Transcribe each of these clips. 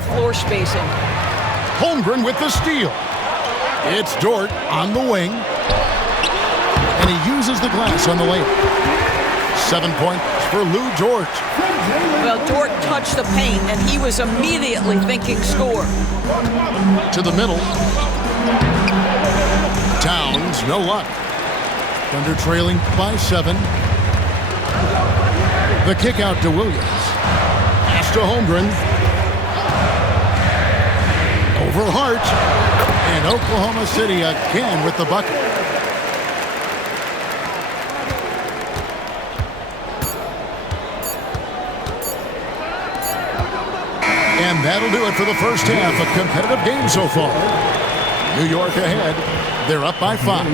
Floor spacing. Holmgren with the steal. It's Dort on the wing. And he uses the glass on the layup. 7 points for Lou Dort. Well, Dort touched the paint, and he was immediately thinking score. To the middle. Towns, no luck. Thunder trailing by 7. The kick out to Williams. Pass to Holmgren. Over Hart. And Oklahoma City again with the bucket. And that'll do it for the first half. A competitive game so far. New York ahead. They're up by 5.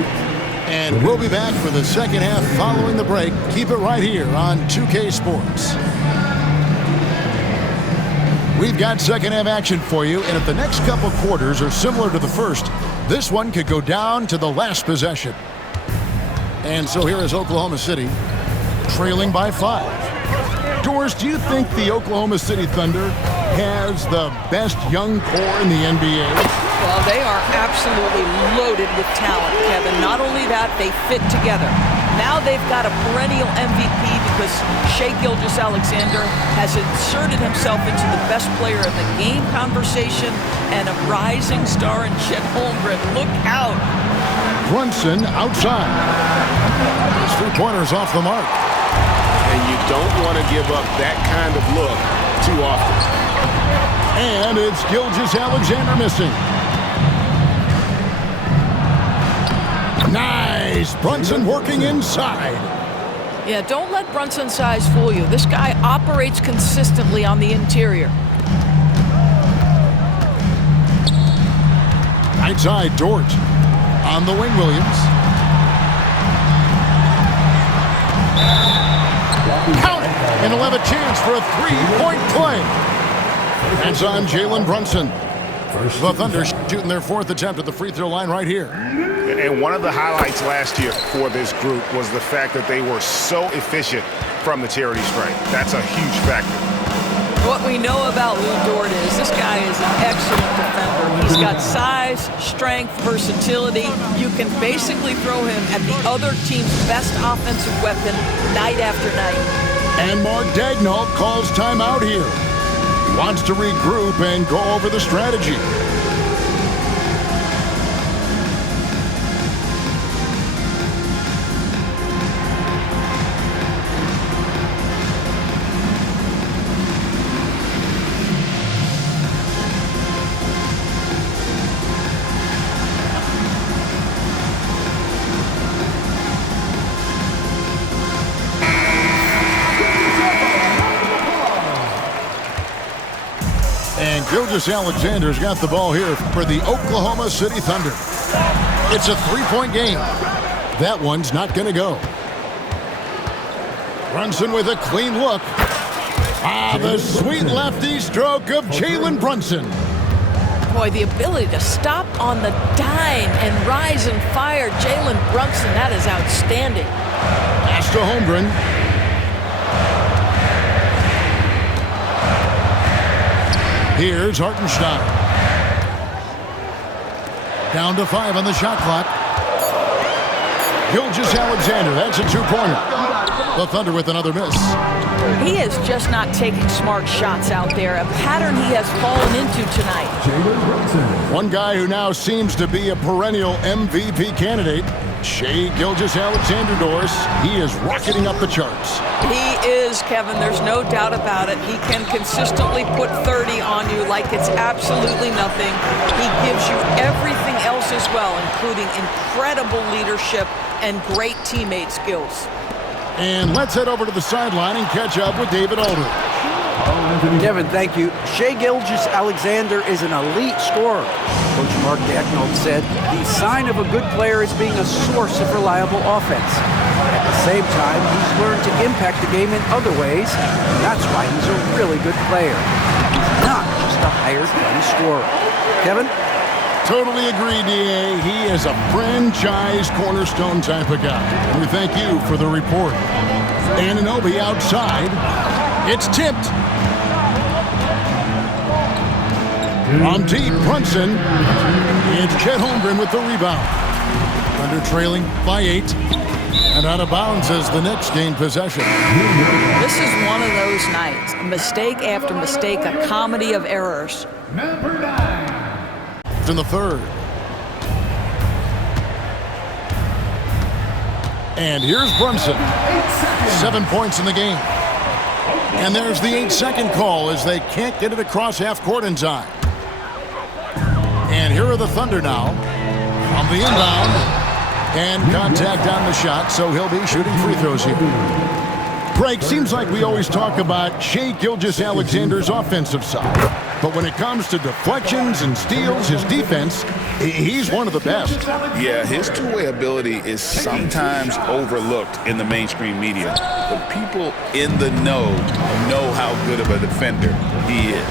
And we'll be back for the second half following the break. Keep it right here on 2K Sports. We've got second half action for you, and if the next couple quarters are similar to the first, this one could go down to the last possession. And so here is Oklahoma City trailing by 5. Doris, do you think the Oklahoma City Thunder has the best young core in the NBA? Well, they are absolutely loaded with talent, Kevin. Not only that, they fit together. Now they've got a perennial MVP because Shai Gilgeous-Alexander has inserted himself into the best player in the game conversation and a rising star in Chet Holmgren. Look out. Brunson outside. His 3-pointers off the mark. And you don't want to give up that kind of look too often. And it's Gilgeous-Alexander missing. Nice. Brunson working inside. Yeah, don't let Brunson's size fool you. This guy operates consistently on the interior. Right side, Dort. On the wing, Williams. Count it. And he'll have a chance for a 3-point play. That's on Jalen Brunson. The Thunder shooting their 4th attempt at the free throw line right here. And one of the highlights last year for this group was the fact that they were so efficient from the charity stripe. That's a huge factor. What we know about Lou Dort is this guy is an excellent defender. He's got size, strength, versatility. You can basically throw him at the other team's best offensive weapon night after night. And Mark Daigneault calls timeout here. He wants to regroup and go over the strategy. And Gilgeous-Alexander's got the ball here for the Oklahoma City Thunder. It's a 3-point game. That one's not going to go. Brunson with a clean look. The sweet lefty stroke of Jalen Brunson. Boy, the ability to stop on the dime and rise and fire Jalen Brunson, that is outstanding. Pass to Holmgren. Here's Hartenstein. Down to 5 on the shot clock. Gilgeous-Alexander, that's a 2-pointer. The Thunder with another miss. He is just not taking smart shots out there, a pattern he has fallen into tonight. One guy who now seems to be a perennial MVP candidate, Shai Gilgeous-Alexander, Doris. He is rocketing up the charts. He is, Kevin. There's no doubt about it. He can consistently put 30 on you like it's absolutely nothing. He gives you everything else as well, including incredible leadership and great teammate skills. And let's head over to the sideline and catch up with David Aldridge. Kevin, thank you. Shai Gilgeous-Alexander is an elite scorer. Coach Mark Daigneault said the sign of a good player is being a source of reliable offense. At the same time, he's learned to impact the game in other ways, and that's why he's a really good player. He's not just a hired gun scorer. Kevin? Totally agree, D.A. He is a franchise cornerstone type of guy. And we thank you for the report. Anunoby outside. It's tipped. From deep, Brunson. It's Chet Holmgren with the rebound. Under trailing by 8. And out of bounds as the Knicks gain possession. This is one of those nights. Mistake after mistake, a comedy of errors. In the third. And here's Brunson. 7 points in the game. And there's the 8-second call as they can't get it across half court in time. And here are the Thunder now. From the inbound. And contact on the shot, so he'll be shooting free throws here. Greg, seems like we always talk about Shai Gilgeous-Alexander's offensive side. But when it comes to deflections and steals, his defense, he's one of the best. Yeah, his two-way ability is sometimes overlooked in the mainstream media. But people in the know how good of a defender he is.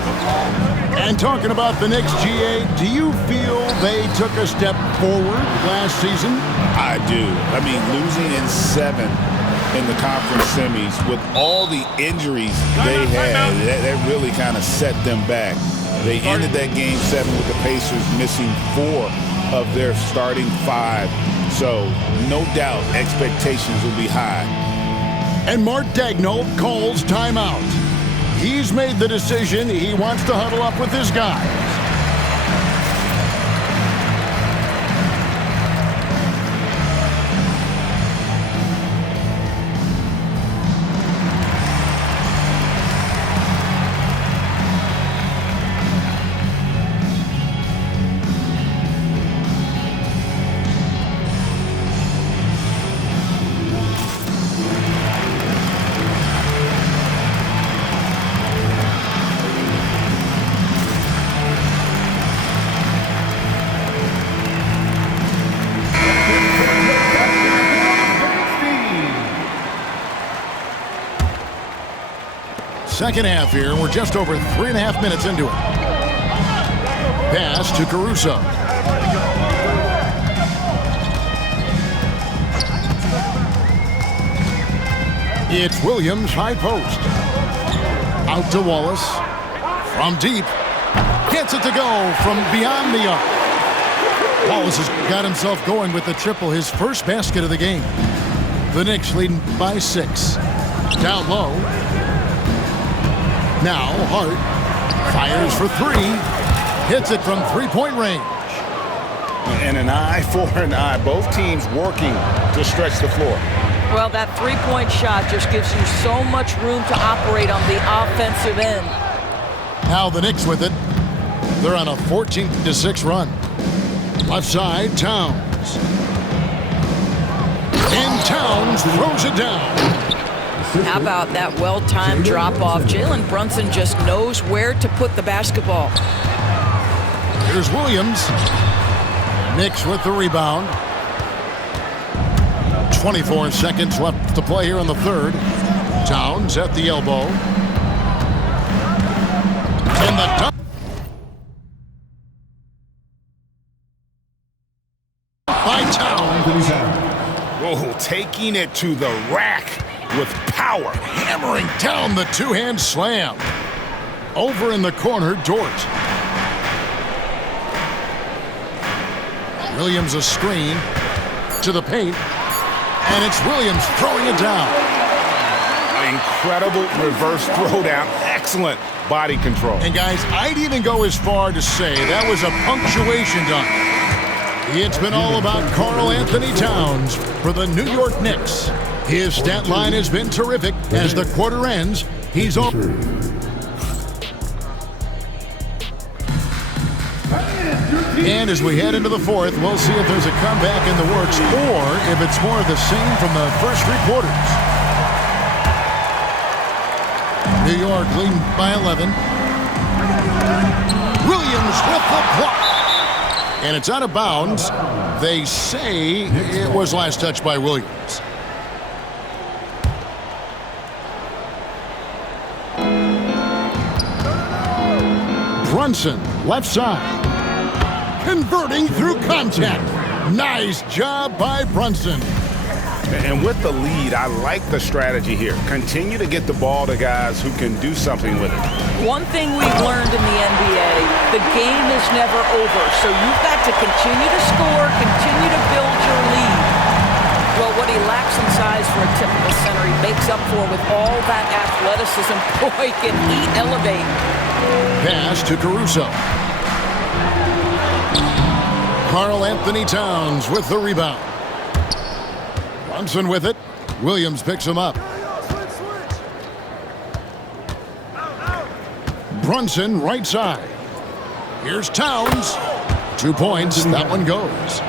And talking about the Knicks, GA, do you feel they took a step forward last season? I do. I mean, losing in 7 in the conference semis with all the injuries they had, that really kind of set them back. They ended that game 7 with the Pacers missing 4 of their starting 5. So, no doubt, expectations will be high. And Mark Daigneault calls timeout. He's made the decision. He wants to huddle up with his guys. Second half here. We're just over 3.5 minutes into it. Pass to Caruso. It's Williams, high post. Out to Wallace. From deep. Gets it to go from beyond the arc. Wallace has got himself going with the triple, his first basket of the game. The Knicks leading by 6. Down low. Now Hart fires for 3. Hits it from three-point range. And an eye for an eye. Both teams working to stretch the floor. Well, that three-point shot just gives you so much room to operate on the offensive end. Now the Knicks with it. They're on a 14-6 run. Left side, Towns. And Towns throws it down. How about that well-timed drop-off? Jalen Brunson just knows where to put the basketball. Here's Williams. Knicks with the rebound. 24 seconds left to play here in the third. Towns at the elbow. And the dunk. By Towns. Oh, taking it to the rack with power. Hammering down the two-hand slam. Over in the corner, Dort. Williams a screen to the paint. And it's Williams throwing it down. Incredible reverse throwdown. Excellent body control. And guys, I'd even go as far to say that was a punctuation dunk. It's been all about Karl Anthony Towns for the New York Knicks. His stat line has been terrific. As the quarter ends, he's on. And as we head into the fourth, we'll see if there's a comeback in the works or if it's more of the same from the first 3 quarters. New York leading by 11. Williams with the block. And it's out of bounds. They say it was last touched by Williams. Brunson, left side. Converting through contact. Nice job by Brunson. And with the lead, I like the strategy here. Continue to get the ball to guys who can do something with it. One thing we've learned in the NBA, the game is never over. So you've got to continue to score, continue to build your lead. Well, what he lacks in size for a typical center, he makes up for with all that athleticism. Boy, can he elevate. Pass to Caruso. Karl Anthony Towns with the rebound. Brunson with it. Williams picks him up. Brunson right side. Here's Towns. 2 points. That one goes.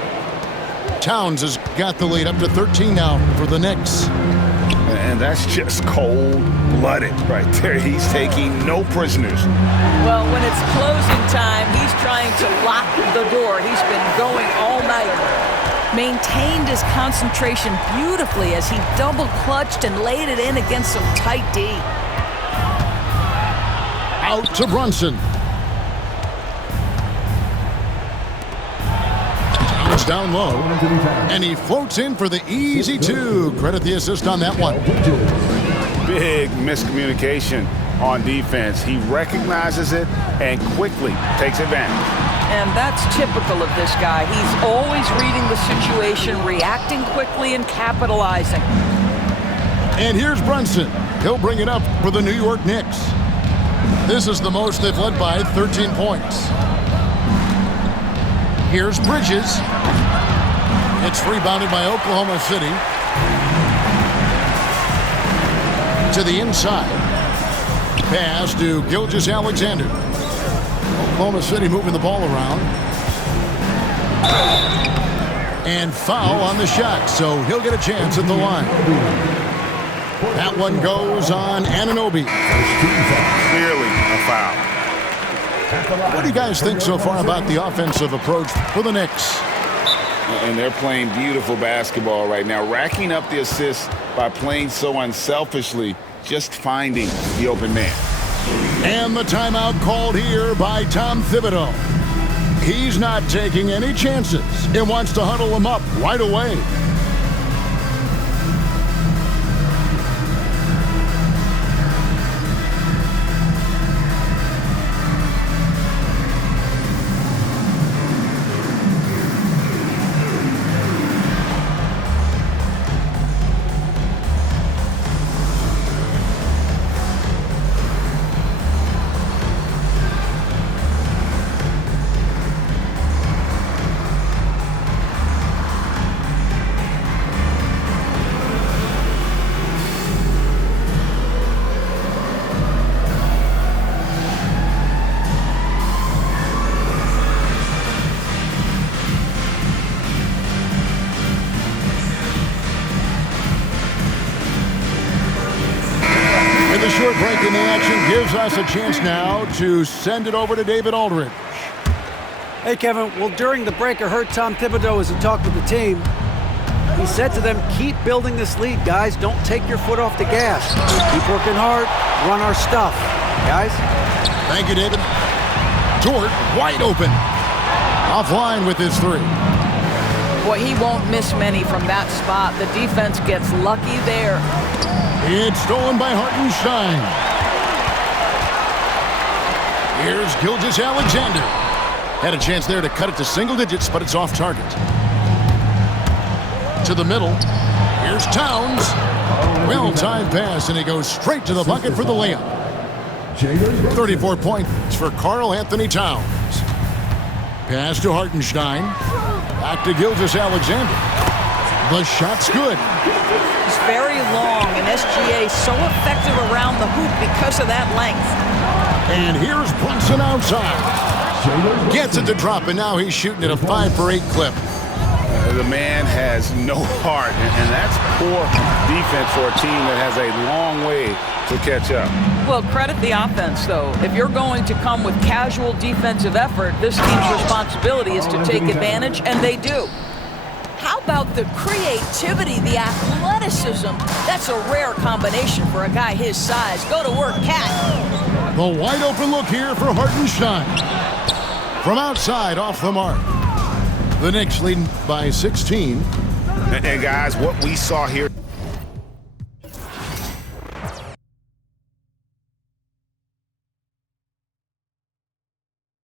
Towns has got the lead up to 13 now for the Knicks. And that's just cold-blooded right there. He's taking no prisoners. Well, when it's closing time, he's trying to lock the door. He's been going all night. Maintained his concentration beautifully as he double-clutched and laid it in against some tight D. Out to Brunson. Towns down low. And he floats in for the easy two. Credit the assist on that one. Big miscommunication on defense. He recognizes it and quickly takes advantage. And that's typical of this guy. He's always reading the situation, reacting quickly, and capitalizing. And here's Brunson. He'll bring it up for the New York Knicks. This is the most they've led by 13 points. Here's Bridges. It's rebounded by Oklahoma City. To the inside. Pass to Gilgeous-Alexander. Oklahoma City moving the ball around. And foul on the shot, so he'll get a chance at the line. That one goes on Anunoby. Clearly a foul. What do you guys think so far about the offensive approach for the Knicks? And they're playing beautiful basketball right now, racking up the assists by playing so unselfishly, just finding the open man. And the timeout called here by Tom Thibodeau. He's not taking any chances and wants to huddle them up right away. Short break in the action gives us a chance now to send it over to David Aldridge. Hey, Kevin. Well, during the break, I heard Tom Thibodeau as he talked with the team. He said to them, keep building this lead, guys. Don't take your foot off the gas. Keep working hard. Run our stuff. Guys? Thank you, David. Dort wide open. Offline with his three. Boy, he won't miss many from that spot. The defense gets lucky there. It's stolen by Hartenstein. Here's Gilgeous-Alexander. Had a chance there to cut it to single digits, but it's off target. To the middle. Here's Towns. Well-timed pass, and he goes straight to the bucket for the layup. 34 points for Karl Anthony Towns. Pass to Hartenstein. Back to Gilgeous-Alexander. The shot's good. He's very long, and SGA so effective around the hoop because of that length. And here's Brunson outside. Gets it to drop, and now he's shooting at a 5-for-8 clip. The man has no heart, and that's poor defense for a team that has a long way to catch up. Well, credit the offense, though. If you're going to come with casual defensive effort, this team's responsibility is to take advantage, and they do. How about the creativity, the athleticism? That's a rare combination for a guy his size. Go to work, Cat. The wide open look here for Hartenstein. From outside, off the mark. The Knicks leading by 16. And guys, what we saw here